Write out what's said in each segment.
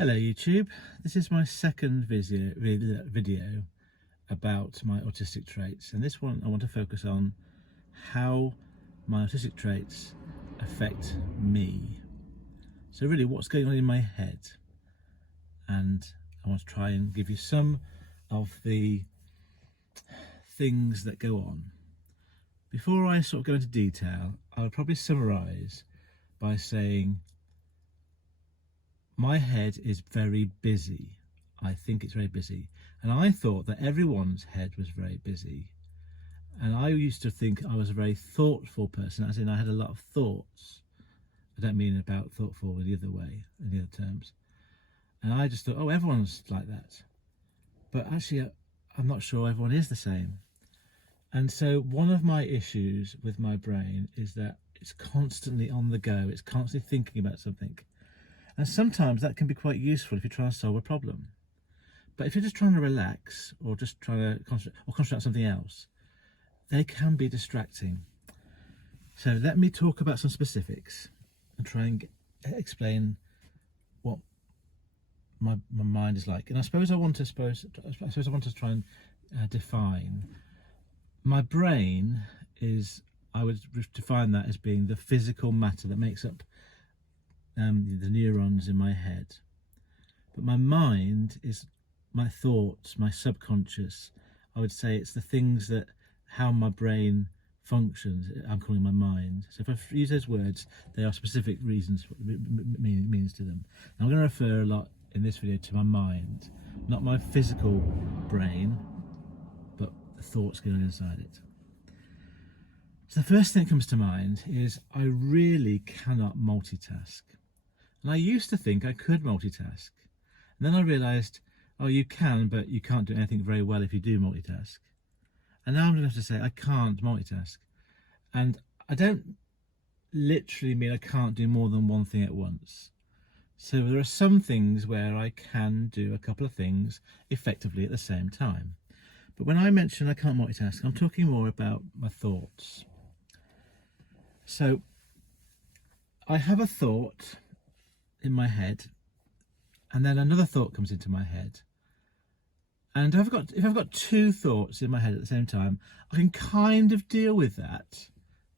Hello YouTube, this is my second video about my autistic traits, and this one I want to focus on how my autistic traits affect me. So really what's going on in my head, and I want to try and give you some of the things that go on. Before I sort of go into detail, I'll probably summarise by saying my head is very busy. I think it's very busy. And I thought that everyone's head was very busy. And I used to think I was a very thoughtful person, as in I had a lot of thoughts. I don't mean about thoughtful in the other way, in the other terms. And I just thought, oh, everyone's like that. But actually, I'm not sure everyone is the same. And so one of my issues with my brain is that it's constantly on the go. It's constantly thinking about something. And sometimes that can be quite useful if you're trying to solve a problem. But if you're just trying to relax or just trying to concentrate on something else, they can be distracting. So let me talk about some specifics and try and explain what my mind is like. And I suppose I want to try and define. My brain is, I would define that as being the physical matter that makes up the neurons in my head. But my mind is my thoughts, my subconscious. I would say it's the things that, how my brain functions, I'm calling my mind. So if I use those words, they are specific reasons, meanings to them. And I'm going to refer a lot in this video to my mind, not my physical brain, but the thoughts going inside it. So the first thing that comes to mind is I really cannot multitask. And I used to think I could multitask. And then I realised, oh, you can, but you can't do anything very well if you do multitask. And now I'm going to have to say I can't multitask. And I don't literally mean I can't do more than one thing at once. So there are some things where I can do a couple of things effectively at the same time. But when I mention I can't multitask, I'm talking more about my thoughts. So I have a thought in my head, and then another thought comes into my head. And if I've got two thoughts in my head at the same time, I can kind of deal with that,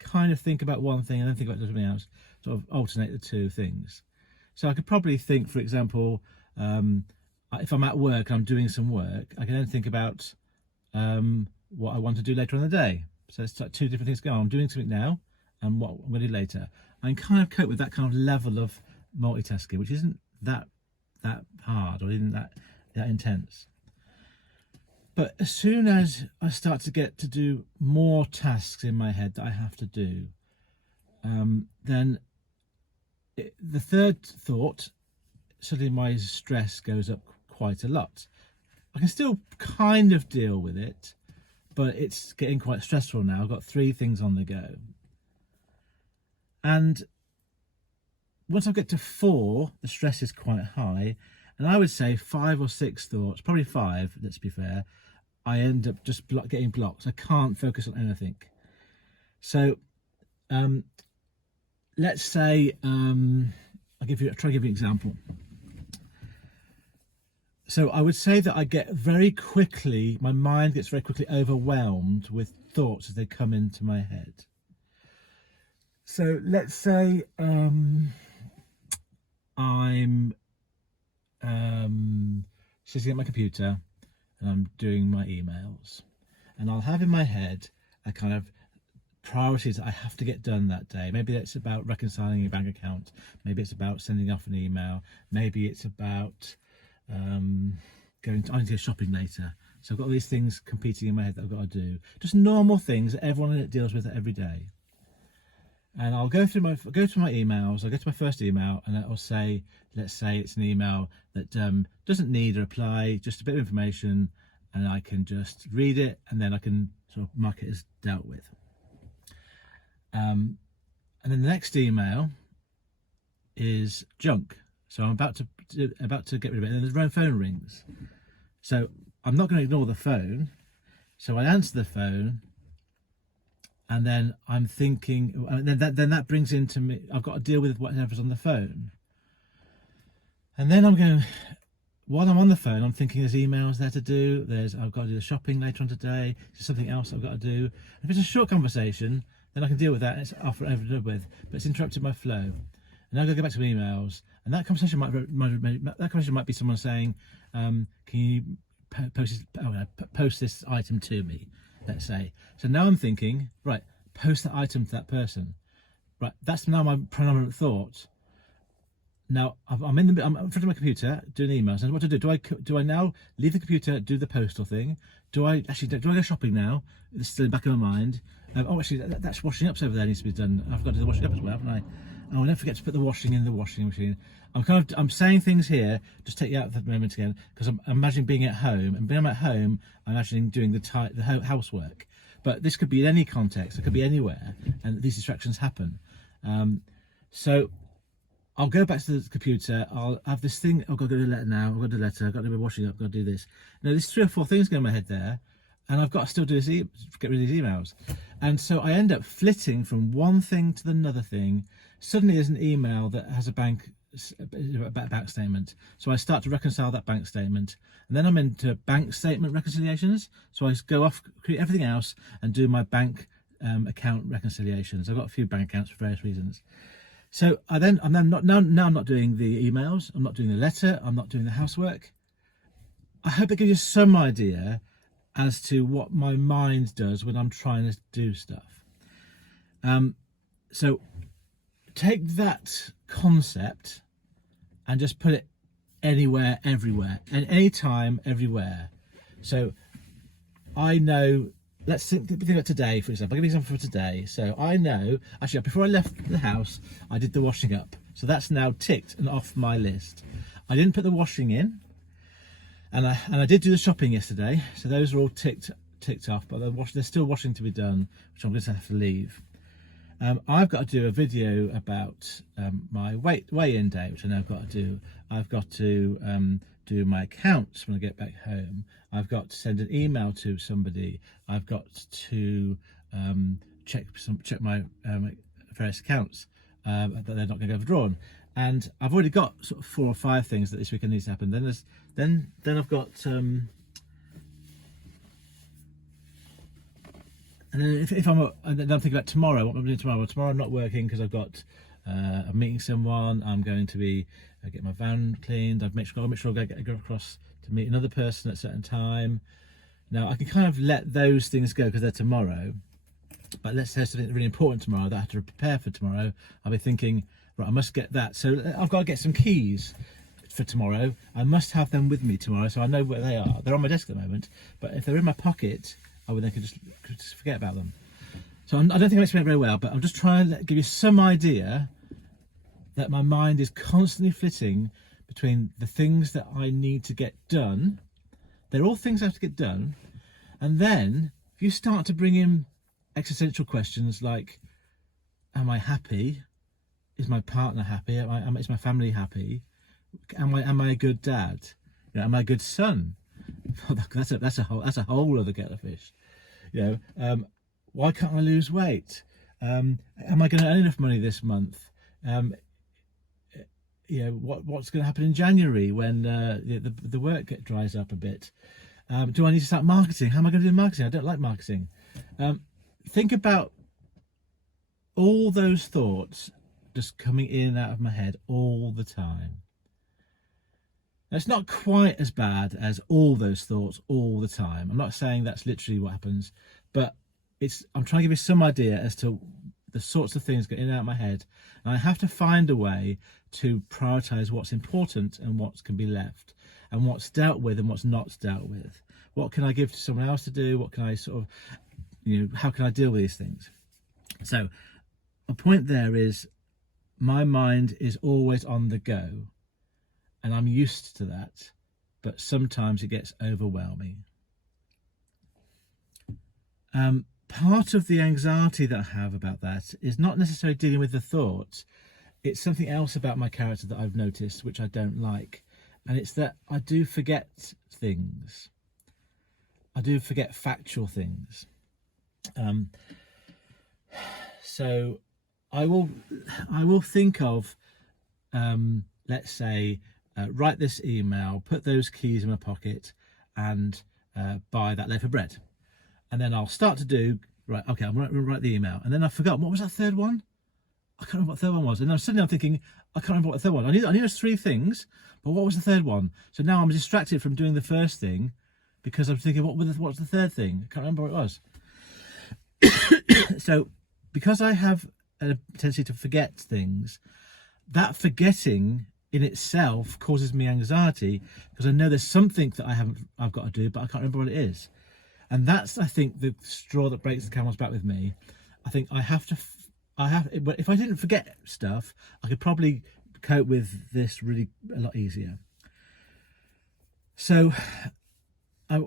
kind of think about one thing and then think about something else, sort of alternate the two things. So I could probably think, for example, if I'm at work and I'm doing some work, I can then think about what I want to do later on in the day. So it's like two different things going on. I'm doing something now and what I'm going to do later. I can kind of cope with that kind of level of multitasking, which isn't that hard or isn't that intense. But as soon as I start to get to do more tasks in my head that I have to do, then the third thought, suddenly my stress goes up quite a lot. I can still kind of deal with it, but it's getting quite stressful now. I've got three things on the go. And once I get to four, the stress is quite high. And I would say 5 or 6 thoughts, probably 5, let's be fair, I end up just getting blocked. I can't focus on anything. So let's say, I'll try to give you an example. So I would say that I get my mind gets very quickly overwhelmed with thoughts as they come into my head. So let's say I'm sitting at my computer and I'm doing my emails, and I'll have in my head a kind of priorities that I have to get done that day. Maybe it's about reconciling a bank account, maybe it's about sending off an email, maybe it's about I need to go shopping later. So I've got all these things competing in my head that I've got to do, just normal things that everyone in it deals with every day. And I'll go to my emails. I'll go to my first email, and it'll say, let's say it's an email that doesn't need a reply, just a bit of information, and I can just read it, and then I can sort of mark it as dealt with. And then the next email is junk. So I'm about to get rid of it, and then the phone rings. So I'm not going to ignore the phone. So I answer the phone. And then I'm thinking, and then that brings into me, I've got to deal with whatever's on the phone. And then I'm going, while I'm on the phone, I'm thinking there's emails there to do. I've got to do the shopping later on today. There's something else I've got to do. If it's a short conversation, then I can deal with that. It's off and over with. But it's interrupted my flow. And now I've got to go back to emails. And that conversation might be someone saying, can you post this item to me, let's say. So now I'm thinking, right, post that item to that person. Right, that's now my predominant thought. Now I'm in front of my computer doing emails, and what to do? Do I now leave the computer, do the postal thing? Do I go shopping now? It's still in the back of my mind. Actually, that's washing up's over there needs to be done. I've got to do the washing up as well, haven't I? Oh, don't forget to put the washing in the washing machine. I'm saying things here, just take you out for the moment again, because I'm imagining being at home, and when I'm at home, I'm imagining doing the housework. But this could be in any context, it could be anywhere, and these distractions happen. So I'll go back to the computer. I'll have this thing. I've got to do a letter now. I've got to do a letter. I've got to do my washing up. I've got to do this. Now, there's 3 or 4 things going in my head there, and I've got to still do this. Get rid of these emails, and so I end up flitting from one thing to another thing. Suddenly, there's an email that has a bank statement. So I start to reconcile that bank statement, and then I'm into bank statement reconciliations. So I go off, create everything else, and do my bank account reconciliations. I've got a few bank accounts for various reasons. So I'm not doing the emails, I'm not doing the letter, I'm not doing the housework. I hope it gives you some idea as to what my mind does when I'm trying to do stuff. So take that concept and just put it anywhere, everywhere, and anytime, everywhere. So I know. Let's think about today, for example. I'll give you an example for today. So I know, actually, before I left the house, I did the washing up. So that's now ticked and off my list. I didn't put the washing in, and I did do the shopping yesterday. So those are all ticked off, but there's still washing to be done, which I'm going to have to leave. I've got to do a video about my weigh-in day, which I know I've got to do. I've got to do my accounts when I get back home. I've got to send an email to somebody. I've got to check my various accounts that they're not going to go overdrawn. And I've already got sort of 4 or 5 things that this weekend needs to happen. Then I've got and then then I'm thinking about tomorrow. What I'm doing tomorrow? Well, tomorrow I'm not working because I've got I'm meeting someone. I'm going to be get my van cleaned. I'll make sure I go across to meet another person at a certain time. Now I can kind of let those things go because they're tomorrow. But let's say something really important tomorrow that I have to prepare for tomorrow. I'll be thinking, right, I must get that. So I've got to get some keys for tomorrow. I must have them with me tomorrow, so I know where they are. They're on my desk at the moment, but if they're in my pocket, I would then could just forget about them. So I don't think I'm explaining it very well, but I'm just trying to give you some idea that my mind is constantly flitting between the things that I need to get done. They're all things I have to get done. And then if you start to bring in existential questions like, am I happy? Is my partner happy? Is my family happy? Am I a good dad? You know, am I a good son? That's a whole other kettle of fish. You know, why can't I lose weight? Am I going to earn enough money this month? You know, what's going to happen in January when the work dries up a bit? Do I need to start marketing? How am I going to do marketing? I don't like marketing. Think about all those thoughts just coming in and out of my head all the time. Now, it's not quite as bad as all those thoughts all the time. I'm not saying that's literally what happens, but I'm trying to give you some idea as to the sorts of things get in and out of my head. And I have to find a way to prioritize what's important and what can be left, and what's dealt with and what's not dealt with. What can I give to someone else to do? What can I how can I deal with these things? So a point there is my mind is always on the go, and I'm used to that, but sometimes it gets overwhelming. Part of the anxiety that I have about that is not necessarily dealing with the thoughts. It's something else about my character that I've noticed, which I don't like. And it's that I do forget things. I do forget factual things. So I will think of, let's say, write this email, put those keys in my pocket, and buy that loaf of bread. And then I'll start to do, right, okay, I'm going to write the email. And then I've forgotten, what was that third one? I can't remember what the third one was. And then suddenly I'm thinking, I can't remember what the third one. I knew those three things, but what was the third one? So now I'm distracted from doing the first thing because I'm thinking, what's the third thing? I can't remember what it was. So because I have a tendency to forget things, that forgetting in itself causes me anxiety because I know there's something that I've got to do, but I can't remember what it is. And that's, I think, the straw that breaks the camel's back with me. I think if I didn't forget stuff, I could probably cope with this really a lot easier. So I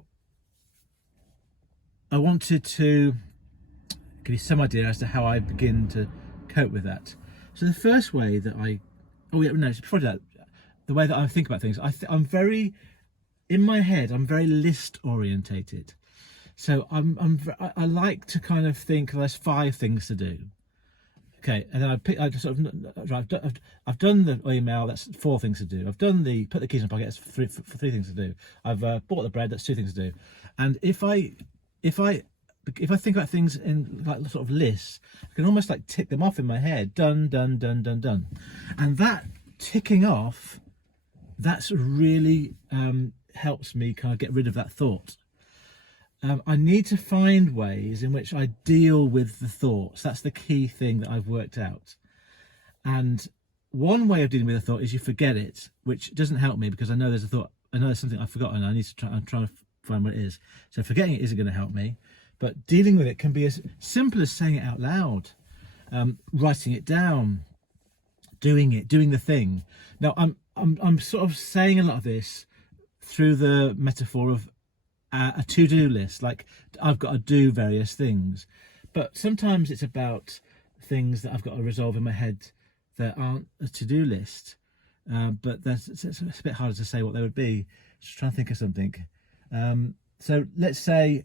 wanted to give you some idea as to how I begin to cope with that. So the first way that before that, the way that I think about things, I'm very, in my head, I'm very list orientated. So I like to kind of think there's 5 things to do. Okay, and then I've done the email. That's 4 things to do. I've done put the keys in my pocket. That's 3 things to do. I've bought the bread. That's 2 things to do. And if I think about things in like sort of lists, I can almost like tick them off in my head. Done, done, done, done, done. And that ticking off, that's really helps me kind of get rid of that thought. I need to find ways in which I deal with the thoughts. That's the key thing that I've worked out. And one way of dealing with a thought is you forget it, which doesn't help me because I know there's a thought. I know there's something I've forgotten. I'm trying to find what it is. So forgetting it isn't going to help me. But dealing with it can be as simple as saying it out loud, writing it down, doing the thing. Now I'm sort of saying a lot of this through the metaphor of a to-do list. Like I've got to do various things, but sometimes it's about things that I've got to resolve in my head that aren't a to-do list. But it's a bit harder to say what they would be. Just trying to think of something. So let's say.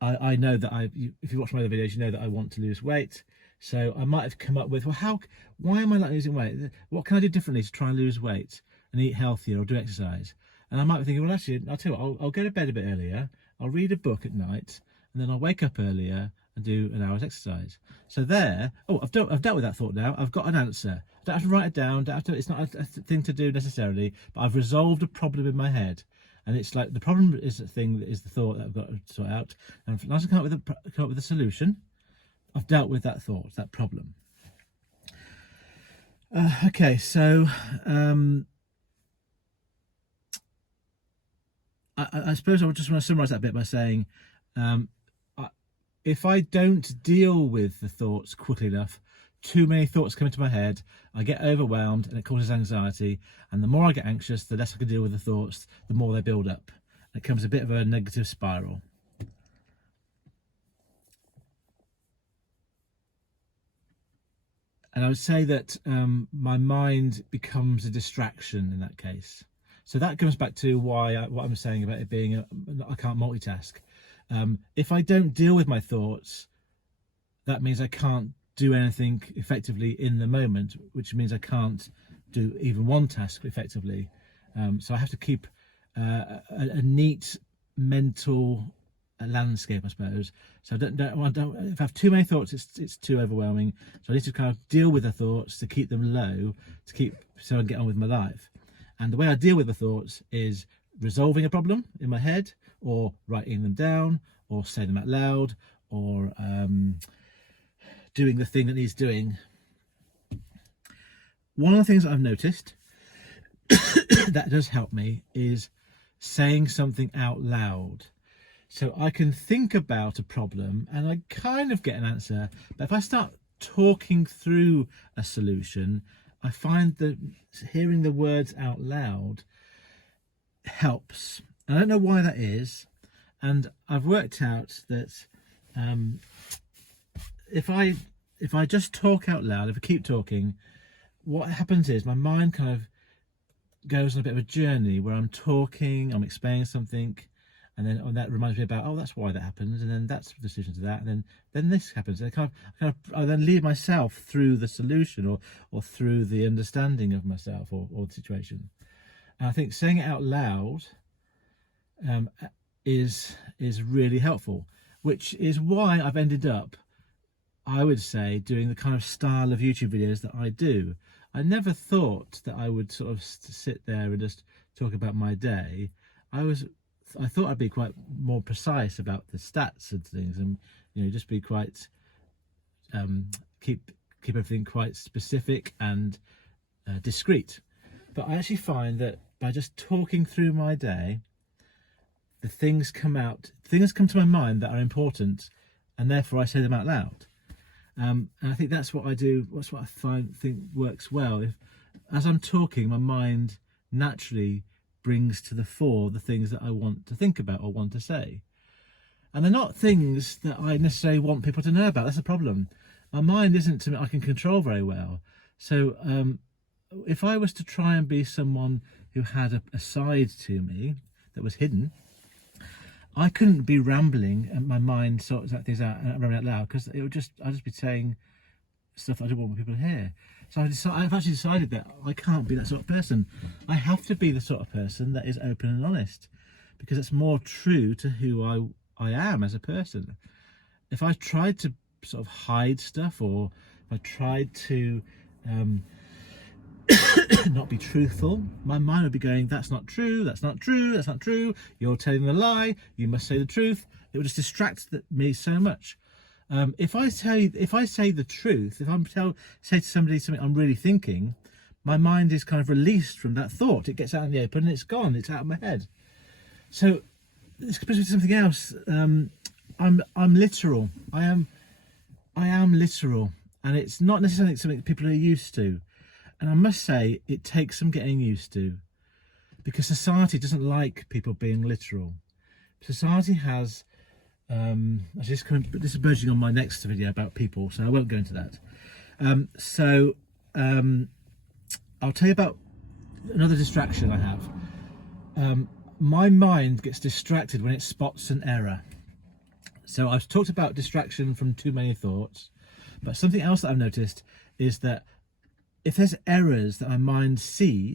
I know that if you watch my other videos, you know that I want to lose weight. So I might have come up with, well, why am I not losing weight? What can I do differently to try and lose weight and eat healthier or do exercise? And I might be thinking, well, actually, I'll tell you what, I'll go to bed a bit earlier. I'll read a book at night, and then I'll wake up earlier and do an hour's exercise. So I've dealt with that thought now. I've got an answer. I don't have to write it down. It's not a thing to do necessarily, but I've resolved a problem in my head. And it's like the problem is the thing that is the thought that I've got to sort out. And once I come up with a solution, I've dealt with that thought, that problem. Okay, so I suppose I would just want to summarise that bit by saying, if I don't deal with the thoughts quickly enough, too many thoughts come into my head, I get overwhelmed and it causes anxiety, and the more I get anxious, the less I can deal with the thoughts, the more they build up. It becomes a bit of a negative spiral. And I would say that my mind becomes a distraction in that case. So that comes back to what I'm saying about it being I can't multitask. If I don't deal with my thoughts, that means I can't do anything effectively in the moment, which means I can't do even one task effectively. So I have to keep a neat mental landscape, I suppose. So I don't if I have too many thoughts, it's too overwhelming. So I need to kind of deal with the thoughts to keep them low, so I can get on with my life. And the way I deal with the thoughts is resolving a problem in my head, or writing them down, or saying them out loud, or doing the thing that needs doing. One of the things that I've noticed that does help me is saying something out loud. So I can think about a problem and I kind of get an answer, but if I start talking through a solution, I find that hearing the words out loud helps. I don't know why that is, and I've worked out that if I just talk out loud, if I keep talking, what happens is my mind kind of goes on a bit of a journey where I'm talking, I'm explaining something, and then that reminds me about, oh, that's why that happens, and then that's the solution to that, and then this happens. And I then lead myself through the solution or through the understanding of myself or the situation. And I think saying it out loud is really helpful, which is why I've ended up, I would say, doing the kind of style of YouTube videos that I do. I never thought that I would sort of sit there and just talk about my day. I thought I'd be quite more precise about the stats and things, and just be quite keep everything quite specific and discreet. But I actually find that by just talking through my day, the things come to my mind that are important, and therefore I say them out loud. And I think that's what I do. That's what I think works well. As I'm talking, my mind naturally brings to the fore the things that I want to think about or want to say. And they're not things that I necessarily want people to know about. That's the problem. My mind isn't something I can control very well. So if I was to try and be someone who had a side to me that was hidden, I couldn't be rambling and my mind sorts that things out and rambling out loud, because I'd just be saying stuff I don't want people to hear. So I've actually decided that I can't be that sort of person. I have to be the sort of person that is open and honest, because it's more true to who I am as a person. If I tried to sort of hide stuff, or if I tried to not be truthful, my mind would be going, that's not true, that's not true, that's not true, you're telling a lie, you must say the truth. It would just distract me so much. If I say the truth, if I say to somebody something I'm really thinking, my mind is kind of released from that thought. It gets out in the open and it's gone, it's out of my head. So this brings me to something else. I'm literal. I am literal, and it's not necessarily something people are used to. And I must say, it takes some getting used to, because society doesn't like people being literal. Society has, this is verging on my next video about people, so I won't go into that. I'll tell you about another distraction I have. My mind gets distracted when it spots an error. So I've talked about distraction from too many thoughts, but something else that I've noticed is that if there's errors that my mind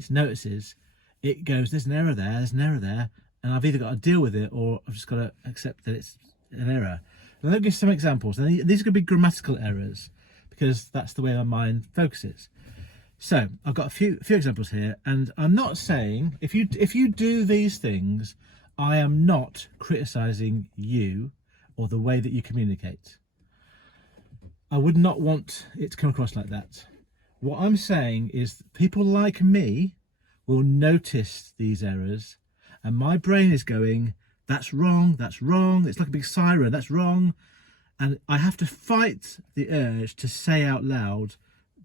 notices, it goes, there's an error there, and I've either got to deal with it or I've just got to accept that it's an error. And I'll give some examples. And these are going to be grammatical errors, because that's the way my mind focuses. So I've got a few examples here, and I'm not saying, if you do these things, I am not criticising you or the way that you communicate. I would not want it to come across like that. What I'm saying is people like me will notice these errors, and my brain is going, that's wrong, it's like a big siren, that's wrong. And I have to fight the urge to say out loud,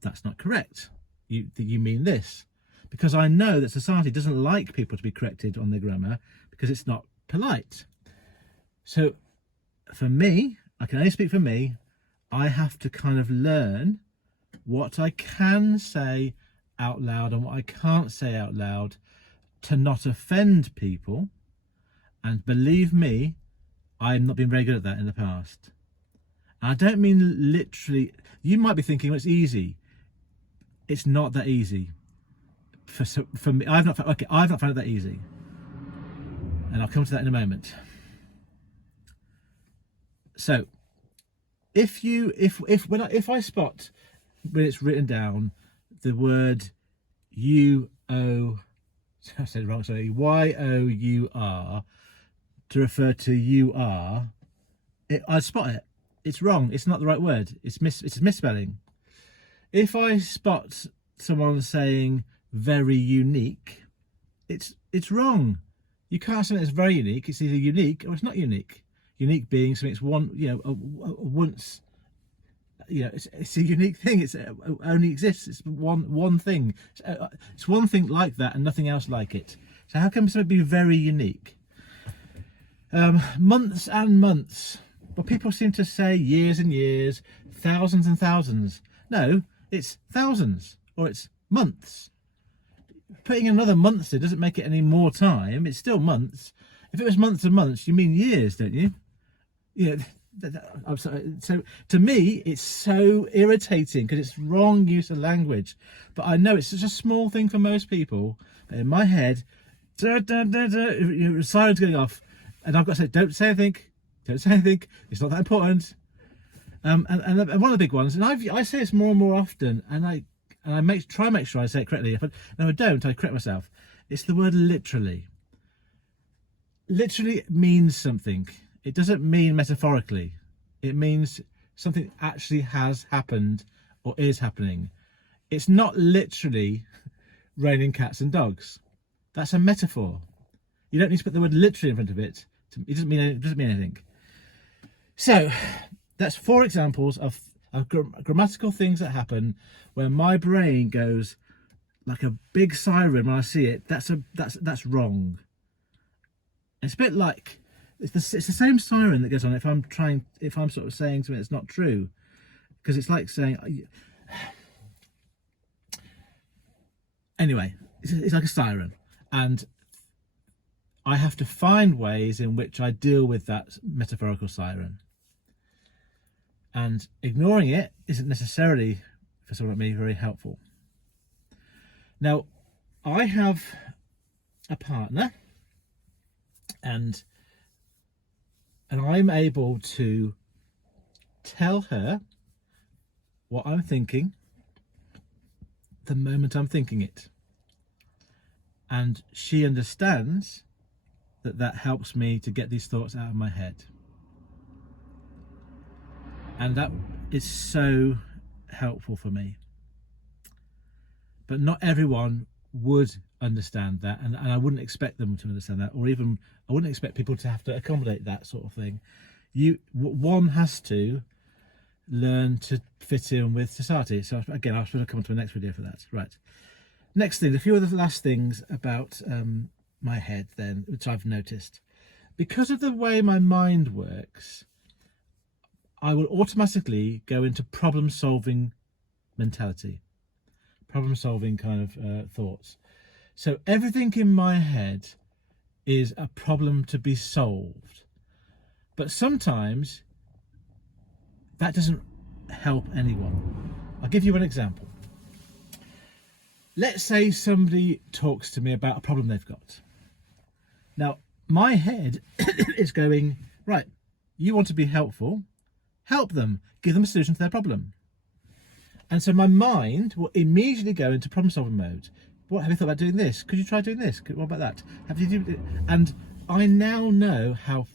that's not correct. You mean this. Because I know that society doesn't like people to be corrected on their grammar, because it's not polite. So for me, I can only speak for me, I have to kind of learn what I can say out loud and what I can't say out loud to not offend people. And believe me, I've not been very good at that in the past. And I don't mean literally. You might be thinking, well, it's easy. It's not that easy. For me, I've not found it that easy. And I'll come to that in a moment. So if I spot, when it's written down, the word I said it wrong, sorry, Y-O-U-R, to refer to you are, I spot it. It's wrong. It's not the right word. It's a misspelling. If I spot someone saying very unique, it's wrong. You can't say it's very unique. It's either unique or it's not unique. Unique being something it's one, once. It's a unique thing. It only exists. It's one thing. It's one thing like that and nothing else like it. So how can something be very unique? Months and months. Well, people seem to say years and years, thousands and thousands. No, it's thousands, or it's months. Putting another months in doesn't make it any more time. It's still months. If it was months and months, you mean years, don't you? You know, I'm sorry. So to me, it's so irritating because it's wrong use of language. But I know it's such a small thing for most people. But in my head, siren's going off, and I've got to say, don't say anything. Don't say anything. It's not that important. And one of the big ones, and I say this more and more often, and I try and make sure I say it correctly. If I don't, I correct myself. It's the word literally. Literally means something. It doesn't mean metaphorically. It means something actually has happened or is happening. It's not literally raining cats and dogs. That's a metaphor. You don't need to put the word literally in front of it. It doesn't mean anything. So that's 4 examples of grammatical things that happen where my brain goes like a big siren when I see it. That's wrong. It's a bit like it's the same siren that goes on if I'm sort of saying something that's not true, because it's like saying anyway, it's like a siren, and I have to find ways in which I deal with that metaphorical siren. And ignoring it isn't necessarily, for someone like me, very helpful. Now, I have a partner, and I'm able to tell her what I'm thinking the moment I'm thinking it. And she understands that helps me to get these thoughts out of my head. And that is so helpful for me. But not everyone would understand that, and I wouldn't expect them to understand that, or even I wouldn't expect people to have to accommodate that sort of thing. One has to learn to fit in with society. So again, I'll sort of come to my next video for that. Right. Next thing, a few of the last things about my head then, which I've noticed. Because of the way my mind works, I will automatically go into problem-solving mentality, problem-solving kind of thoughts. So everything in my head is a problem to be solved. But sometimes that doesn't help anyone. I'll give you an example. Let's say somebody talks to me about a problem they've got. Now, my head is going, right, you want to be helpful, help them, give them a solution to their problem. And so my mind will immediately go into problem solving mode. What, have you thought about doing this? Could you try doing this? What about that? And I now know how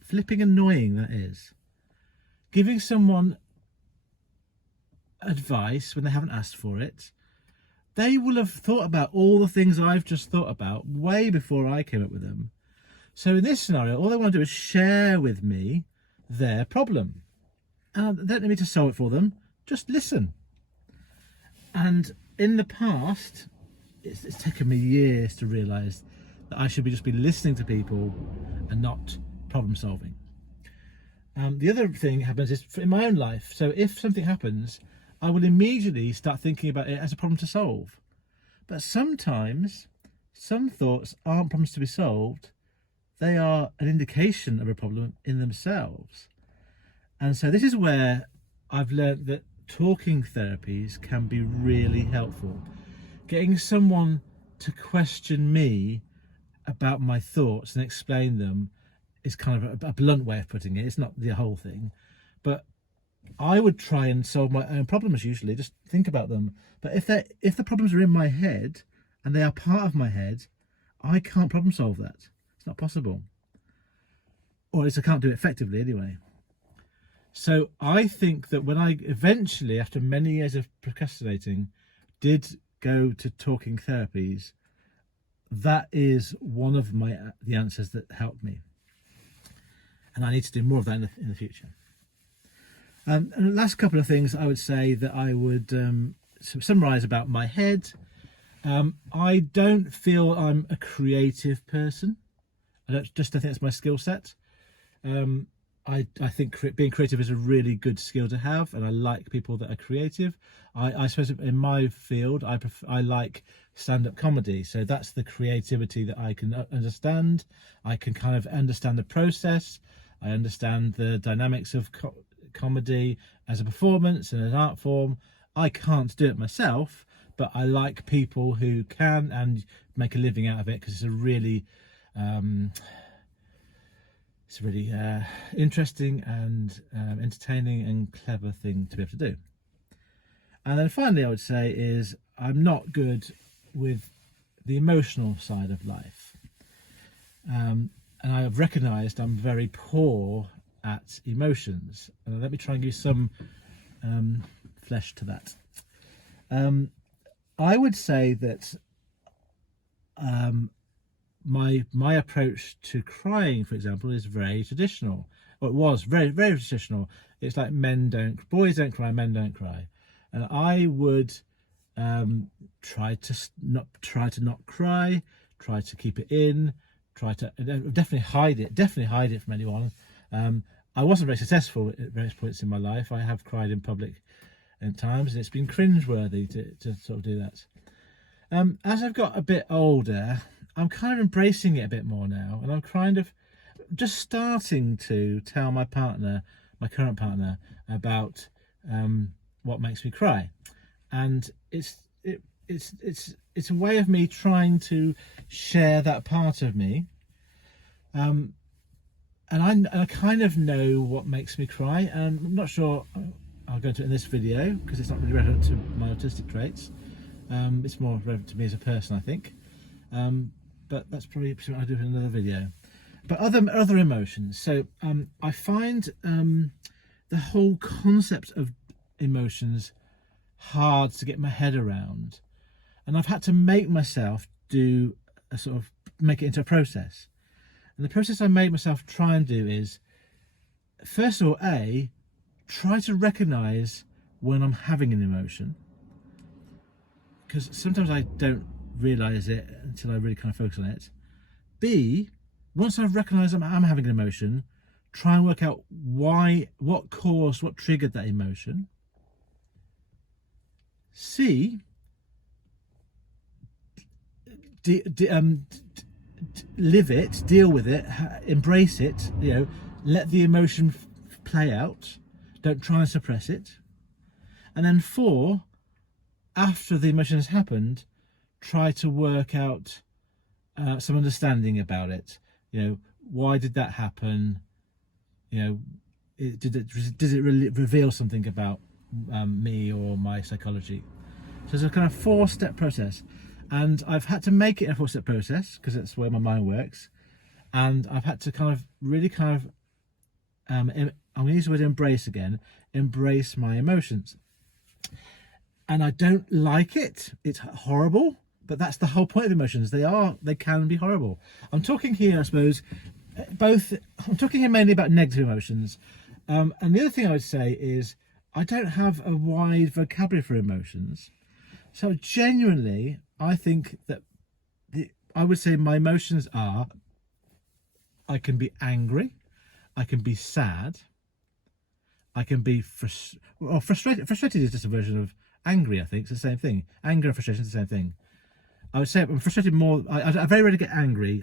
flipping annoying that is. Giving someone advice when they haven't asked for it, they will have thought about all the things I've just thought about way before I came up with them. So in this scenario, all they want to do is share with me their problem. And they don't need me to solve it for them, just listen. And in the past, it's taken me years to realise that I should just be listening to people and not problem solving. The other thing happens is in my own life. So if something happens, I will immediately start thinking about it as a problem to solve. But sometimes some thoughts aren't problems to be solved. They are an indication of a problem in themselves. And so this is where I've learned that talking therapies can be really helpful. Getting someone to question me about my thoughts and explain them is kind of a blunt way of putting it. It's not the whole thing, but I would try and solve my own problems usually, just think about them. But if the problems are in my head and they are part of my head, I can't problem solve that. It's not possible. Or at least I can't do it effectively anyway. So I think that when I eventually, after many years of procrastinating, did go to talking therapies, that is one of the answers that helped me. And I need to do more of that in the future. And the last couple of things I would say that I would summarise about my head. I don't feel I'm a creative person. I don't think that's my skill set. I think being creative is a really good skill to have, and I like people that are creative. I suppose in my field, I like stand-up comedy. So that's the creativity that I can understand. I can kind of understand the process. I understand the dynamics of comedy as a performance and an art form. I can't do it myself, but I like people who can and make a living out of it, because it's a really interesting and entertaining and clever thing to be able to do. And then finally, I would say is I'm not good with the emotional side of life. And I have recognised I'm very poor at emotions. Let me try and give some flesh to that. I would say that my approach to crying, for example, is very traditional. Or it was very, very traditional. It's like boys don't cry, men don't cry. And I would try to not cry, try to keep it in, try to definitely hide it from anyone. I wasn't very successful at various points in my life. I have cried in public at times, and it's been cringeworthy to sort of do that. As I've got a bit older, I'm kind of embracing it a bit more now, and I'm kind of just starting to tell my partner, my current partner, about what makes me cry. And it's a way of me trying to share that part of me. And I kind of know what makes me cry, and I'm not sure I'll go into it in this video because it's not really relevant to my autistic traits. It's more relevant to me as a person, I think. But that's probably something I'll do in another video. But other emotions. So I find the whole concept of emotions hard to get my head around, and I've had to make myself make it into a process. And the process I made myself try and do is, first of all, try to recognise when I'm having an emotion, because sometimes I don't realise it until I really kind of focus on it. B, once I've recognised I'm having an emotion, try and work out what triggered that emotion. C, live it, deal with it, embrace it, let the emotion play out, don't try and suppress it. And then 4, after the emotion has happened, try to work out some understanding about it. Why did that happen? Did it really reveal something about me or my psychology? So it's a kind of 4-step process, and I've had to make it a 4-step process because that's where my mind works. And I've had to I'm going to use the word embrace again, embrace my emotions. And I don't like it. It's horrible, but that's the whole point of emotions. They can be horrible. I'm talking here, I suppose, I'm talking here mainly about negative emotions. And the other thing I would say is I don't have a wide vocabulary for emotions. So genuinely, I think that I would say my emotions are, I can be angry, I can be sad, I can be frustrated. Frustrated is just a version of angry, I think. It's the same thing. Anger and frustration is the same thing. I would say I'm frustrated more. I very rarely get angry.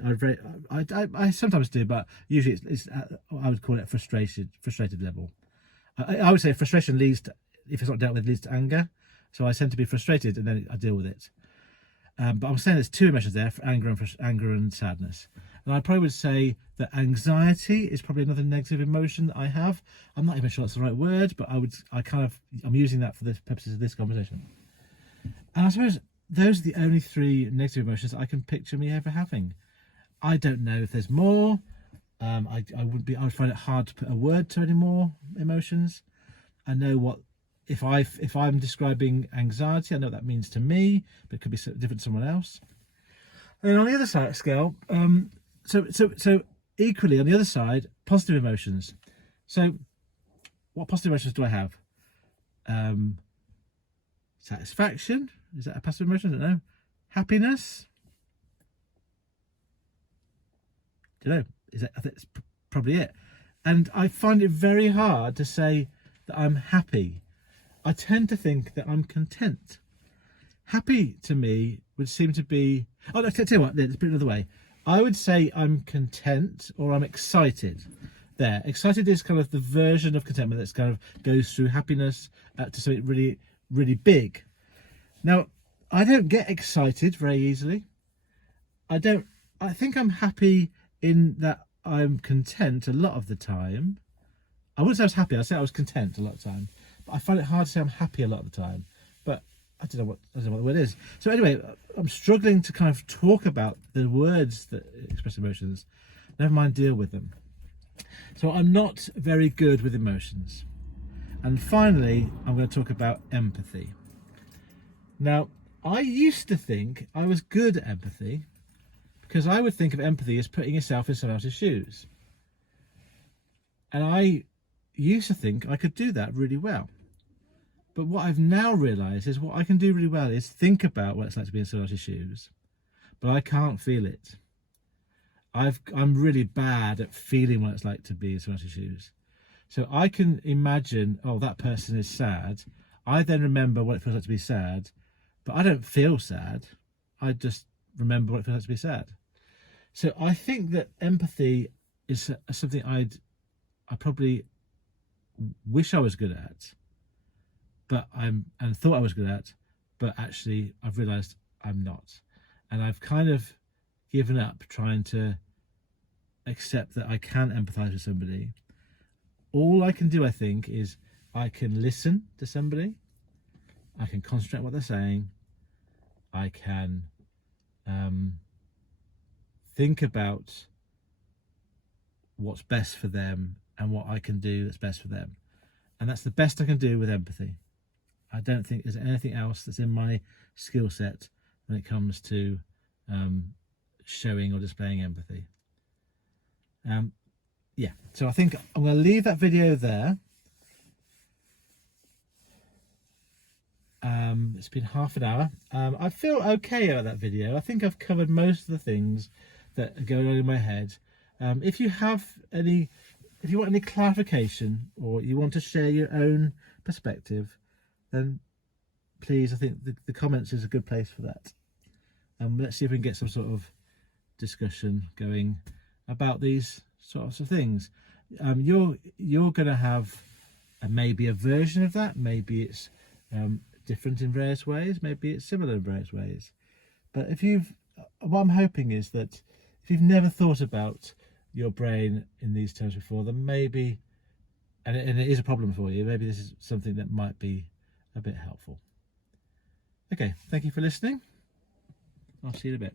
I sometimes do, but usually it's I would call it frustrated level. I would say frustration leads to, if it's not dealt with, leads to anger. So I tend to be frustrated and then I deal with it. But I'm saying there's 2 emotions there, for anger and sadness. And I probably would say that anxiety is probably another negative emotion that I have. I'm not even sure that's the right word, but I'm using that for the purposes of this conversation. And I suppose those are the only 3 negative emotions that I can picture me ever having. I don't know if there's more. I would find it hard to put a word to any more emotions. I know what, if I'm describing anxiety, I know what that means to me, but it could be different to someone else. And then on the other side of the scale, so equally on the other side, positive emotions. So what positive emotions do I have? Satisfaction, is that a positive emotion? I don't know. Happiness, I don't know. I think that's probably it. And I find it very hard to say that I'm happy. I tend to think that I'm content. Happy to me would seem to be, oh, no, tell you what, let's put it another way. I would say I'm content or I'm excited. There, excited is kind of the version of contentment that's kind of goes through happiness to something really, really big. Now, I don't get excited very easily. I think I'm happy in that I'm content a lot of the time. I wouldn't say I was happy, I'd say I was content a lot of the time. But I find it hard to say I'm happy a lot of the time. But I don't know what the word is. So anyway, I'm struggling to kind of talk about the words that express emotions, never mind deal with them. So I'm not very good with emotions. And finally, I'm going to talk about empathy. Now, I used to think I was good at empathy because I would think of empathy as putting yourself in someone else's shoes. And I used to think I could do that really well. But what I've now realised is what I can do really well is think about what it's like to be in someone else's shoes, but I can't feel it. I'm really bad at feeling what it's like to be in someone else's shoes. So I can imagine, oh, that person is sad. I then remember what it feels like to be sad, but I don't feel sad. I just remember what it feels like to be sad. So I think that empathy is something I probably wish I was good at, and thought I was good at, but actually I've realised I'm not. And I've kind of given up trying to accept that I can empathise with somebody. All I can do, I think, is I can listen to somebody, I can concentrate on what they're saying, I can think about what's best for them and what I can do that's best for them. And that's the best I can do with empathy. I don't think there's anything else that's in my skill set when it comes to showing or displaying empathy. Yeah, so I think I'm going to leave that video there. It's been half an hour. I feel okay about that video. I think I've covered most of the things that are going on in my head. If you want any clarification or you want to share your own perspective, then please, I think the comments is a good place for that. Let's see if we can get some sort of discussion going about these sorts of things. You're going to have maybe a version of that. Maybe it's different in various ways. Maybe it's similar in various ways. But what I'm hoping is that if you've never thought about your brain in these terms before, then maybe, and it is a problem for you, maybe this is something that might be a bit helpful. Okay, thank you for listening. I'll see you in a bit.